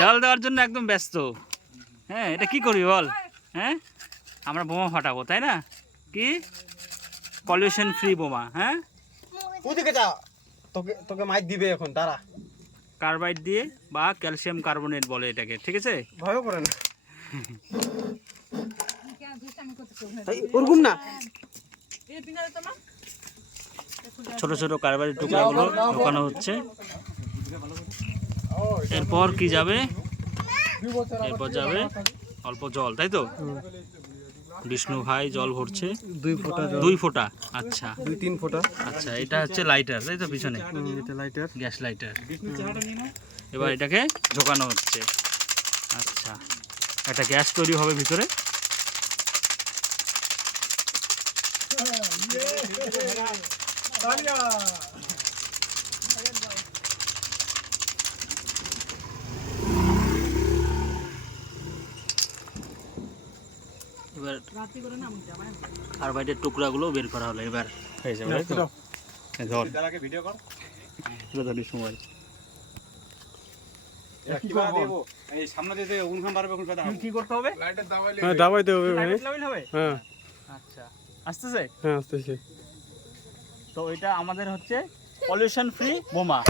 জল দেওয়ার জন্য একদম ব্যস্ত। হ্যাঁ, এটা কি করবি বল? হ্যাঁ, আমরা বোমা ফাটাবো, তাই না? কি পলিউশন ফ্রি বোমা? হ্যাঁ, ওদিকে যা, তোকে তোকে মাইক দিবে এখন, দাঁড়া। কার্বাইড দিয়ে বা ক্যালসিয়াম কার্বনেট বলে এটাকে, ঠিক আছে? ভয়ও করে না। ওরকম না, ছোট ছোট কার্বাইডের টুকরাগুলো ঢোকানো হচ্ছে। এরপর কি যাবে? এরপর যাবে অল্প জল, তাই তো? বিষ্ণু ভাই জল ভরছে 2 ফোঁটা জল। 2 ফোঁটা। আচ্ছা, 2-3 ফোঁটা। আচ্ছা, এটা হচ্ছে লাইটার, তাই তো? পিছনে এটা লাইটার, গ্যাস লাইটার। এবার এটাকে ঝোকানো হচ্ছে। আচ্ছা, একটা গ্যাস তৈরি হবে ভিতরে। এবার কার্বাইডের টুকরাগুলো বের করা হলো, এবার হয়ে যাবে, তাই তো? জল সময় কি করতে হবে? হ্যাঁ দাবাইতে হবে ভাই। হ্যাঁ আচ্ছা, আসতেছে। হ্যাঁ আসতেছে। তো এটা আমাদের হচ্ছে পলিউশন ফ্রি বোমা।